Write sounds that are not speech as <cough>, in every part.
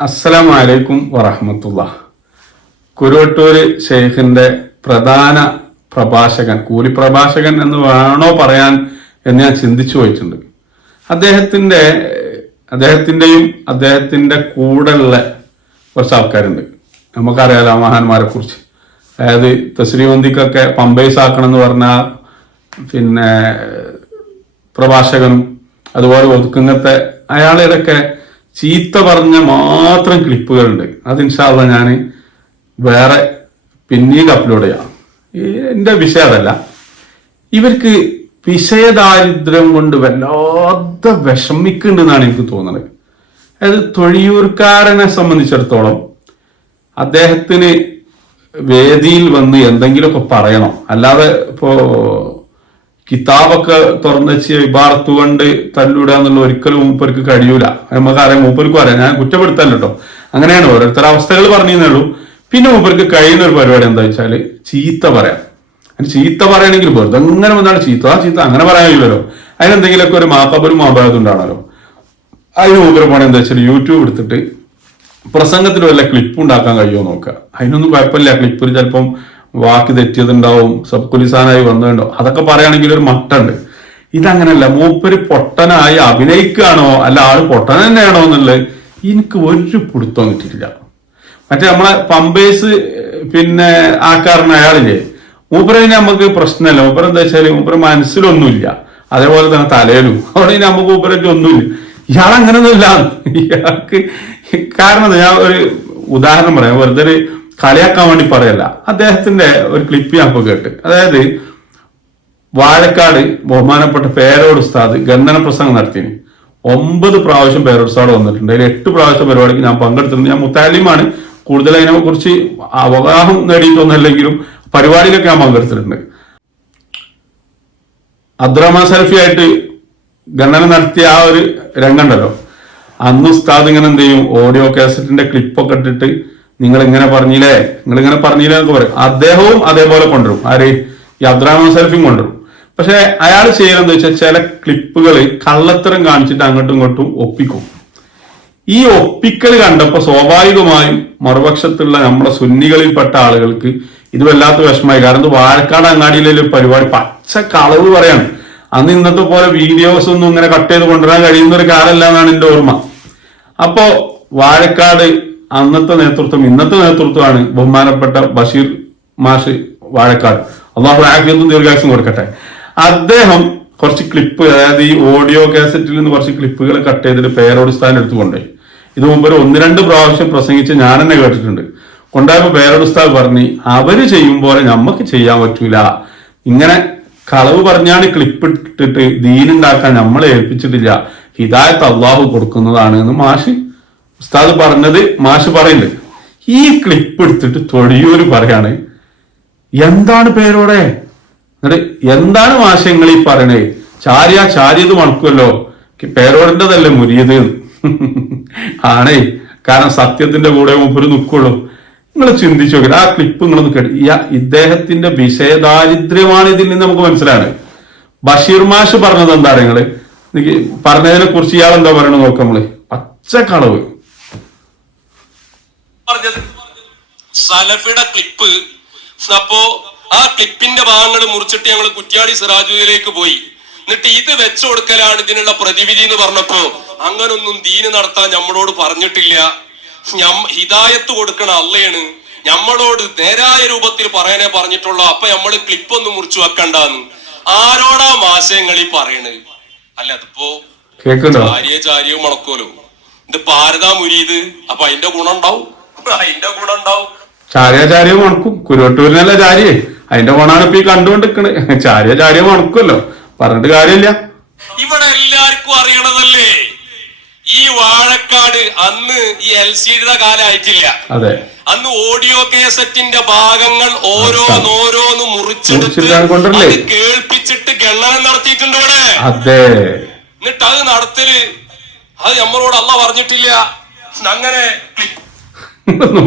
അസ്സലാമു വലൈക്കും വറഹമത്തുള്ള. കുരുവട്ടൂര് ഷെയ്ഖിന്റെ പ്രധാന പ്രഭാഷകൻ കൂലി പ്രഭാഷകൻ എന്ന് വേണോ പറയാൻ എന്ന് ഞാൻ ചിന്തിച്ചു പോയിട്ടുണ്ട്. അദ്ദേഹത്തിന്റെ അദ്ദേഹത്തിന്റെയും അദ്ദേഹത്തിന്റെ കൂടെയുള്ള കുറച്ച് ആൾക്കാരുണ്ട്. നമുക്കറിയാലോ മഹാന്മാരെ കുറിച്ച് അതായത് തസ്രീവന്തിക്കൊക്കെ പമ്പേസ് ആക്കണം എന്ന് പറഞ്ഞാൽ പിന്നെ പ്രഭാഷകനും അതുപോലെ ഒതുക്കുന്നത്തെ അയാളുടെയൊക്കെ ചീത്ത പറഞ്ഞ മാത്രം ക്ലിപ്പുകളുണ്ട്. അത് ഇൻഷാല്ല ഞാൻ വേറെ പിന്നീട് അപ്ലോഡ് ചെയ്യാം. എന്റെ വിഷയം അതല്ല. ഇവർക്ക് വിഷയദാരിദ്ര്യം കൊണ്ട് വല്ലാത്ത വിഷമിക്കുന്നുണ്ടെന്നാണ് എനിക്ക് തോന്നുന്നത് അതായത് തൊഴിയൂർക്കാരനെ സംബന്ധിച്ചിടത്തോളം അദ്ദേഹത്തിന് വേദിയിൽ വന്ന് എന്തെങ്കിലുമൊക്കെ പറയണം. അല്ലാതെ ഇപ്പോ കിതാബൊക്കെ തുറന്നു വെച്ച് ഇബാറത്ത് കൊണ്ട് തല്ലിടുക എന്നുള്ള ഒരിക്കലും മൂപ്പർക്ക് കഴിയൂല. നമുക്കറിയാം മൂപ്പർക്കും അറിയാം. ഞാൻ കുറ്റപ്പെടുത്തല്ലോ കേട്ടോ. അങ്ങനെയാണ് ഓരോരുത്തർ അവസ്ഥകൾ പറഞ്ഞേ ഉള്ളൂ. പിന്നെ മൂപ്പർക്ക് കഴിയുന്ന ഒരു പരിപാടി എന്താ വെച്ചാൽ ചീത്ത പറയാം. അതിന് ചീത്ത പറയണമെങ്കിൽ വെറുതെ അങ്ങനെ വന്നാണ് ചീത്ത ആ ചീത്ത അങ്ങനെ പറയാനില്ലല്ലോ. അതിനെന്തെങ്കിലുമൊക്കെ ഒരു മാപ്പാപ്പൊരു മാബാദും ഉണ്ടാണല്ലോ. അതിന് മൂപ്പര് പോണ എന്താ വെച്ചാൽ യൂട്യൂബ് എടുത്തിട്ട് പ്രസംഗത്തിൽ വല്ല ക്ലിപ്പ് ഉണ്ടാക്കാൻ കഴിയുമോ നോക്കുക. അതിനൊന്നും കുഴപ്പമില്ല. ക്ലിപ്പ് ചിലപ്പം വാക്ക് തെറ്റിയതുണ്ടാവും സബ്കുലിസാനായി വന്നതുണ്ടാവും അതൊക്കെ പറയുകയാണെങ്കിൽ ഒരു മട്ടുണ്ട്. ഇതങ്ങനല്ല മൂപ്പര് പൊട്ടനായി അഭിനയിക്കുകയാണോ അല്ല ആൾ പൊട്ടൻ തന്നെയാണോ എന്നുള്ളത് എനിക്ക് ഒരു പിടുത്തം കിട്ടിയിട്ടില്ല. മറ്റേ നമ്മളെ പമ്പേഴ്സ് പിന്നെ ആക്കാരൻ അയാളില്ലേ മൂപ്പര് പിന്നെ നമുക്ക് പ്രശ്നമല്ല. മൂപ്പര് എന്താ വെച്ചാൽ മൂപ്പര് മനസ്സിലൊന്നുമില്ല. അതേപോലെ തന്നെ തലയിലും. അവിടെ ഇനി നമുക്ക് മൂപ്പരൊക്കെ ഒന്നുമില്ല. ഇയാൾ അങ്ങനെയൊന്നുമില്ല ഇയാൾക്ക് കാരണം ഞാൻ ഒരു ഉദാഹരണം പറയാം. വെറുതെ ഒരു കളിയാക്കാൻ വേണ്ടി പറയല്ല. അദ്ദേഹത്തിന്റെ ഒരു ക്ലിപ്പ് ഞാൻ ഇപ്പൊ കേട്ട്. അതായത് വാഴക്കാട് ബഹുമാനപ്പെട്ട പേരോട് ഉസ്താദ് ഗന്ധന പ്രസംഗം നടത്തിന് ഒമ്പത് പ്രാവശ്യം പേരോട് ഉസ്താദ് വന്നിട്ടുണ്ട്. അതിൽ എട്ട് പ്രാവശ്യം പരിപാടിക്ക് ഞാൻ പങ്കെടുത്തിട്ടുണ്ട്. ഞാൻ മുത്താലിമാണ് കൂടുതൽ അതിനെ കുറിച്ച് അവഗാഹം നേടിയിട്ടൊന്നല്ലെങ്കിലും പരിപാടിയിലൊക്കെ ഞാൻ പങ്കെടുത്തിട്ടുണ്ട്. അബ്ദുറഹ്മാൻ സലഫി ആയിട്ട് ഗണന നടത്തിയ ആ ഒരു രംഗമുണ്ടല്ലോ അന്ന് ഉസ്താദ് ഇങ്ങനെ എന്ത് ചെയ്യും? ഓഡിയോ കാസറ്റിന്റെ ക്ലിപ്പൊക്കെ ഇട്ടിട്ട് നിങ്ങൾ ഇങ്ങനെ പറഞ്ഞില്ലേ? നിങ്ങൾ ഇങ്ങനെ പറഞ്ഞില്ലേ എന്നൊക്കെ പറയും. അദ്ദേഹവും അതേപോലെ കൊണ്ടുവരും. ആര്? ഈ അബ്ദുറഹ്മാൻ സെൽഫിയും കൊണ്ടുവരും. പക്ഷെ അയാൾ ചെയ്യണമെന്ന് വെച്ചാൽ ചില ക്ലിപ്പുകൾ കള്ളത്തരം കാണിച്ചിട്ട് അങ്ങോട്ടും ഇങ്ങോട്ടും ഒപ്പിക്കും. ഈ ഒപ്പിക്കൽ കണ്ടപ്പോൾ സ്വാഭാവികമായും മറുപക്ഷത്തുള്ള നമ്മുടെ സുന്നികളിൽപ്പെട്ട ആളുകൾക്ക് ഇത് വല്ലാത്ത വിഷമമായി. കാരണം ഇത് വാഴക്കാട് അങ്ങാടിയിലെ ഒരു പരിപാടി. പച്ച കളവ് പറയാണ്. അന്ന് ഇന്നത്തെ പോലെ വീഡിയോസ് ഒന്നും ഇങ്ങനെ കട്ട് ചെയ്ത് കൊണ്ടുവരാൻ കഴിയുന്ന ഒരു കാലമല്ല എന്നാണ് എന്റെ ഓർമ്മ. അപ്പോ വാഴക്കാട് അന്നത്തെ നേതൃത്വം ഇന്നത്തെ നേതൃത്വമാണ് ബഹുമാനപ്പെട്ട ബഷീർ മാഷ് വാഴക്കാട്. അള്ളാഹു ആഫിയത്തും ദീർഘായുസും കൊടുക്കട്ടെ. അദ്ദേഹം കുറച്ച് ക്ലിപ്പ് അതായത് ഈ ഓഡിയോ കാസറ്റിൽ നിന്ന് കുറച്ച് ക്ലിപ്പുകൾ കട്ട് ചെയ്തിട്ട് പേരോട് സ്ഥാനം എടുത്തുകൊണ്ടേ ഇത് മുമ്പ് ഒന്ന് രണ്ട് പ്രാവശ്യം പ്രസംഗിച്ച് ഞാൻ തന്നെ കേട്ടിട്ടുണ്ട്. കൊണ്ടായപ്പോ പേരോട് ഉസ്താദ് പറഞ്ഞു അവർ ചെയ്യും പോലെ നമുക്ക് ചെയ്യാൻ പറ്റൂല. ഇങ്ങനെ കളവ് പറഞ്ഞാണ് ക്ലിപ്പ് ഇട്ടിട്ട് ദീനുണ്ടാക്കാൻ നമ്മളെ ഏൽപ്പിച്ചിട്ടില്ല. ഹിദായത്ത് അള്ളാഹു കൊടുക്കുന്നതാണ്. എന്ന് മാഷ് ഉസ്താദ് പറഞ്ഞത് മാഷ് പറയുന്നുണ്ട് ഈ ക്ലിപ്പ് എടുത്തിട്ട് തൊടിയൂര് പറയാണ് എന്താണ് പേരോടെ? എന്നിട്ട് എന്താണ് മാഷങ്ങൾ ഈ പറയണേ? ചാര്യ ചാരിയത് മണക്കുമല്ലോ പേരോടിന്റെതല്ലേ മുരിയത്? ആണേ. കാരണം സത്യത്തിന്റെ കൂടെ മുമ്പ് നിൽക്കുള്ളൂ. നിങ്ങൾ ചിന്തിച്ചു നോക്കി. ആ ക്ലിപ്പ് നിങ്ങൾ നിൽക്കട്ടെ ഈ- ഇദ്ദേഹത്തിന്റെ വിഷയദാരിദ്ര്യമാണ് ഇതിൽ നിന്ന് നമുക്ക് മനസ്സിലാണ്. ബഷീർ മാഷ് പറഞ്ഞത് എന്താ നിങ്ങൾ? പറഞ്ഞതിനെ കുറിച്ച് ഇയാൾ എന്താ പറയണത് നോക്കാം നമ്മൾ. പച്ചക്കളവ്. പറഞ്ഞത്? സലഫിയുടെ ക്ലിപ്പ് അപ്പോ ആ ക്ലിപ്പിന്റെ ഭാഗങ്ങൾ മുറിച്ചിട്ട് ഞങ്ങൾ കുറ്റ്യാടി സിറാജുവിലേക്ക് പോയി. എന്നിട്ട് ഇത് വെച്ചു കൊടുക്കലാണ് ഇതിനുള്ള പ്രതിവിധി എന്ന് പറഞ്ഞപ്പോ അങ്ങനൊന്നും ദീന് നടത്താൻ നമ്മളോട് പറഞ്ഞിട്ടില്ല. ഹിതായത്ത് കൊടുക്കണ അല്ലയാണ് നമ്മളോട് നേരായ രൂപത്തിൽ പറയാനേ പറഞ്ഞിട്ടുള്ളൂ. അപ്പൊ നമ്മൾ ക്ലിപ്പ് ഒന്ന് മുറിച്ചു വെക്കണ്ടെന്ന്. ആരോടാ മാശയങ്ങളീ പറയണത് അല്ല അതിപ്പോ ചാരിയ ചാരിയോ മണക്കോലോ ഇത് പാരതാ മുരീത് അപ്പൊ അതിന്റെ ഗുണം ഉണ്ടാവും. <laughs> അതിന്റെ ഗുണം ഉണ്ടാവും. ചാര്യ ചാരിയ മണക്കും കുരുവട്ടൂരിനല്ല ചാരിയെ അതിന്റെ ഗുണാണ് ഇപ്പൊ ഈ കണ്ടുകൊണ്ടിരിക്കണ്. ചാര്യ <laughs> ചാരിയ മണക്കുമല്ലോ പറഞ്ഞിട്ട് കാര്യമില്ല. ഇവിടെ എല്ലാവർക്കും അറിയണതല്ലേ? ഈ വാഴക്കാട് അന്ന് ഈ എൽ സിയുടെ കാലമായിട്ടില്ല അതെ. അന്ന് ഓഡിയോ കേസറ്റിന്റെ ഭാഗങ്ങൾ ഓരോന്നോരോന്ന് മുറിച്ചെടുത്ത് കേൾപ്പിച്ചിട്ട് ഗണ്ണനം നടത്തിയിട്ടുണ്ട് ഇവിടെ. അതെ. എന്നിട്ട് അത് നടത്തൽ അത് നമ്മളോട് അല്ല പറഞ്ഞിട്ടില്ല. അങ്ങനെ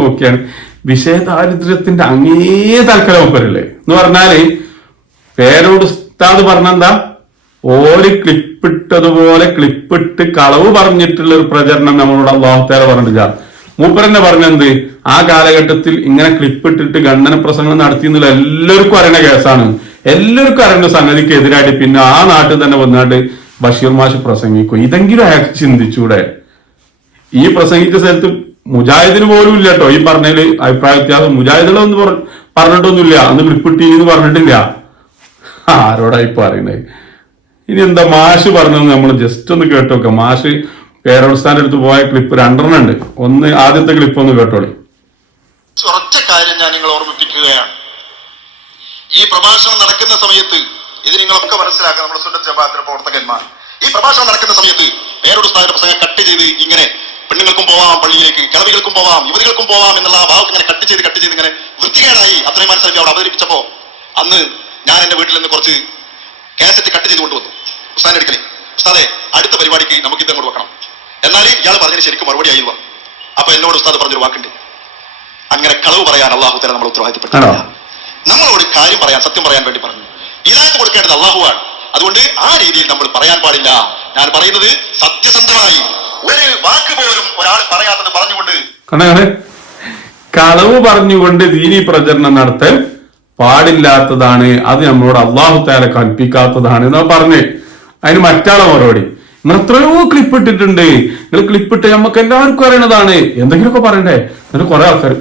നോക്കിയാണ്. വിഷയദാരിദ്ര്യത്തിന്റെ അങ്ങേ തൽക്കലം ഒപ്പരല്ലേ എന്ന് പറഞ്ഞാൽ പേരോട് ഉസ്താദ് പറഞ്ഞെന്താ? ഓര് ക്ലിപ്പിട്ടതുപോലെ ക്ലിപ്പിട്ട് കളവ് പറഞ്ഞിട്ടുള്ള ഒരു പ്രചരണം നമ്മളോട് അള്ളാഹുത്താല പറഞ്ഞിട്ടില്ല മൂപ്പരന്നെ പറഞ്ഞെന്ത്? ആ കാലഘട്ടത്തിൽ ഇങ്ങനെ ക്ലിപ്പിട്ടിട്ട് ഖണ്ഡന പ്രസംഗം നടത്തിയെന്നുള്ള എല്ലാവർക്കും അറിയുന്ന കേസാണ്. എല്ലാവർക്കും അറിയുന്ന സംഗതിക്കെതിരായിട്ട് പിന്നെ ആ നാട്ടിൽ തന്നെ വന്നാണ്ട് ബഷീർ മാഷ് പ്രസംഗിക്കും. ഇതെങ്കിലും അയാൾക്ക് ചിന്തിച്ചൂടെ? ഈ പ്രസംഗിച്ച സ്ഥലത്ത് മുജാഹിദിന് പോലും ഇല്ല കേട്ടോ ഈ പറഞ്ഞതിൽ അഭിപ്രായ വ്യത്യാസം. മുജാഹിദുകളൊന്നും പറഞ്ഞിട്ടൊന്നുമില്ല. അന്ന് ക്ലിപ്പിട്ടി എന്ന് പറഞ്ഞിട്ടില്ല. <laughs> ആരോടായി പറയണേ ഇനി എന്താ മാഷ് പറഞ്ഞത് നമ്മൾ ജസ്റ്റ് ഒന്ന് കേട്ടു നോക്കാം. മാഷ് കേരളസ്ഥാന്റെ അടുത്ത് പോയ ക്ലിപ്പ് രണ്ടെണ്ണം ഉണ്ട്. ഒന്ന് ആദ്യത്തെ ക്ലിപ്പ് ഒന്ന് കേട്ടോളി. ഒറ്റ കാര്യം ഞാൻ നിങ്ങൾ ഓർമ്മിപ്പിക്കുകയാണ്. ഈ പ്രഭാഷണം നടക്കുന്ന സമയത്ത് ഇത് നിങ്ങളൊക്കെ മനസ്സിലാക്കുക നമ്മുടെ സുന്നത്ത് ജമാഅത്തിന്റെ പ്രവർത്തകന്മാർ. ഈ പ്രഭാഷണം നടക്കുന്ന സമയത്ത് വേറൊരു സ്ഥാനത്ത് പ്രസംഗം കട്ട് ചെയ്ത് ഇങ്ങനെ പെണ്ണുങ്ങൾക്കും പോവാം പള്ളിയിലേക്ക് കിളവികൾക്കും പോവാം യുവതികൾക്കും പോവാം എന്നുള്ള ആ ഭാഗം ഇങ്ങനെ കട്ട് ചെയ്ത് കട്ട് ചെയ്ത് ഇങ്ങനെ വൃത്തികേടായി അത്രയും മനസ്സിലാക്കി അവിടെ അവതരിപ്പിച്ചപ്പോ അന്ന് ഞാൻ എന്റെ വീട്ടിൽ നിന്ന് കുറച്ച് കാസറ്റ് കട്ട് ചെയ്ത് കൊണ്ടുവന്നു. ഉസ്താൻ എടുക്കണേ ഉസ്താദെ അടുത്ത പരിപാടിക്ക് നമുക്ക് ഇതങ്ങോട് വെക്കണം. എന്നാലും ഇയാൾ പറഞ്ഞതിന് ശരിക്കും മറുപടി ആയി വന്നു അപ്പൊ എന്നോട് ഉസ്താദ് പറഞ്ഞൊരു വാക്കുണ്ട്. അങ്ങനെ കളവ് പറയാൻ അള്ളാഹു തല നമ്മൾ ഉത്തരവാദിത്തപ്പെട്ടില്ല? നമ്മളോട് കാര്യം പറയാൻ സത്യം പറയാൻ വേണ്ടി പറഞ്ഞു. ഇതായത് കൊടുക്കേണ്ടത് അള്ളാഹുവാണ് അതുകൊണ്ട് ആ രീതിയിൽ നമ്മൾ പറയാൻ പാടില്ല. ഞാൻ പറയുന്നത് സത്യസന്ധമായി. ഒരു വാക്ക് പോലും ഒരാൾ പറയാത്തത് പറഞ്ഞുകൊണ്ട് കണ്ടേ കളവ് പറഞ്ഞുകൊണ്ട് ദീനി പ്രചരണം നടത്തൽ പാടില്ലാത്തതാണ്. അത് നമ്മളോട് അള്ളാഹു താല കൽപ്പിക്കാത്തതാണ് എന്നാ പറഞ്ഞേ. അതിന് മറ്റാളെ മറുപടി? നിങ്ങൾ എത്രയോ ക്ലിപ്പ് ഇട്ടിട്ടുണ്ട്. നിങ്ങൾ ക്ലിപ്പ് ഇട്ട് നമുക്ക് എല്ലാവർക്കും അറിയണതാണ്. എന്തെങ്കിലുമൊക്കെ പറയണ്ടേ? എന്നിട്ട് കുറെ ആൾക്കാർ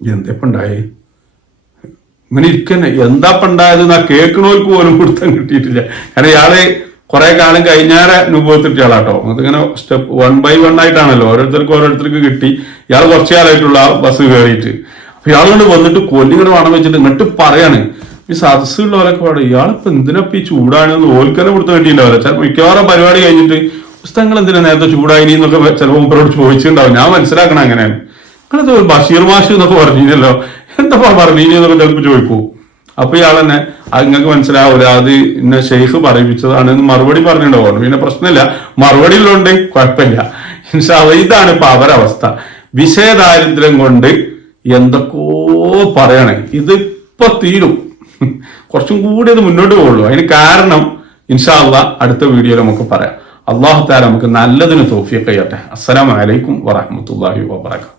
എന്തെപ്പുണ്ടായി ഇങ്ങനെ ഇരിക്കന്നെ. എന്താ പണ്ടായത് എന്നാ കേൾക്കണോർക്ക് പോലും കൊടുത്താൻ കിട്ടിയിട്ടില്ല. കാരണം ഇയാൾ കുറെ കാലം കഴിഞ്ഞാറെ അനുഭവത്തിട്ട് ഇയാളാട്ടോ അതിങ്ങനെ സ്റ്റെപ്പ് വൺ ബൈ വൺ ആയിട്ടാണല്ലോ. ഓരോരുത്തർക്ക് ഓരോരുത്തർക്ക് കിട്ടി. ഇയാൾ കുറച്ചു കാലമായിട്ടുള്ള ബസ് കയറിയിട്ട്. അപ്പൊ ഇയാൾ കൊണ്ട് വന്നിട്ട് കൊല്ലിങ്ങനെ വേണം വെച്ചിട്ട് എന്നിട്ട് പറയാണ്. ഈ സദസ്സുള്ളവരൊക്കെ പാടും ഇയാളിപ്പോ എന്തിനാ ഈ ചൂടാണെന്ന് ഓൽക്കന്നെ കൊടുത്ത് വേണ്ടിയിട്ടുണ്ടാവില്ല. ചിലപ്പോൾ മിക്കവാറും പരിപാടി കഴിഞ്ഞിട്ട് പുസ്തകങ്ങൾ എന്തിനാ നേരത്തെ ചൂടായിനി? എന്നൊക്കെ ചിലപ്പോൾ മുമ്പരോട് ചോദിച്ചിട്ടുണ്ടാവും. ഞാൻ മനസ്സിലാക്കണം അങ്ങനെയാണ്. നിങ്ങളത് ബഷീർ മാഷ് എന്നൊക്കെ പറഞ്ഞില്ലല്ലോ എന്താ പറഞ്ഞു എന്നൊക്കെ ചിലപ്പോൾ ചോദിക്കൂ. അപ്പൊ ഇയാൾ തന്നെ നിങ്ങൾക്ക് മനസ്സിലാവൂല അത് ഇന്ന ഷെയ്ഖ് പറയിപ്പിച്ചതാണ് എന്ന് മറുപടി പറഞ്ഞിട്ടുണ്ടാവുള്ളൂ പിന്നെ പ്രശ്നമില്ല. മറുപടി ഉള്ളതുകൊണ്ട് കുഴപ്പമില്ല. ഇതാണ് ഇപ്പൊ അവരവസ്ഥ വിഷയദാരിദ്ര്യം കൊണ്ട് എന്തൊക്കെയോ പറയണേ. ഇതിപ്പോ തീരും. കുറച്ചും കൂടി അത് മുന്നോട്ട് പോകുള്ളൂ. അതിന് കാരണം ഇൻഷാല്ല അടുത്ത വീഡിയോയിൽ നമുക്ക് പറയാം. അള്ളാഹു താല നമുക്ക് നല്ലതിന് തോഫിയൊക്കെ ചെയ്യട്ടെ. അസ്സലാമലൈക്കും വറഹമത്തല്ലാഹി വാബർക്കാത്തു